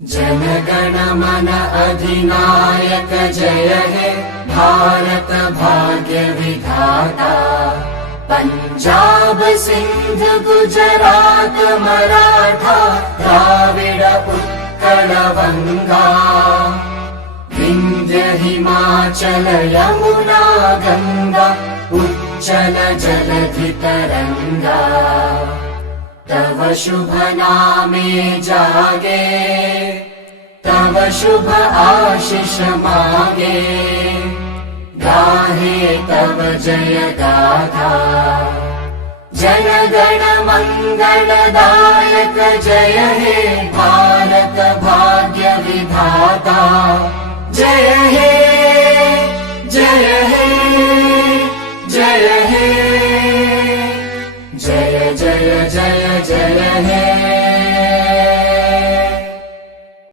जनगण मन अधिनायक जय हे भारत भाग्य विधाता। पंजाब सिंध गुजरात मराठा द्राविड उत्कल बंगा। विंध्य हिमाचल यमुना गंगा उच्चल जलधि तरंगा। तव शुभ नामे जागे तव शुभ आशीष मागे। गाहे तव जय गाथा जन गण मंगलदायक जय हे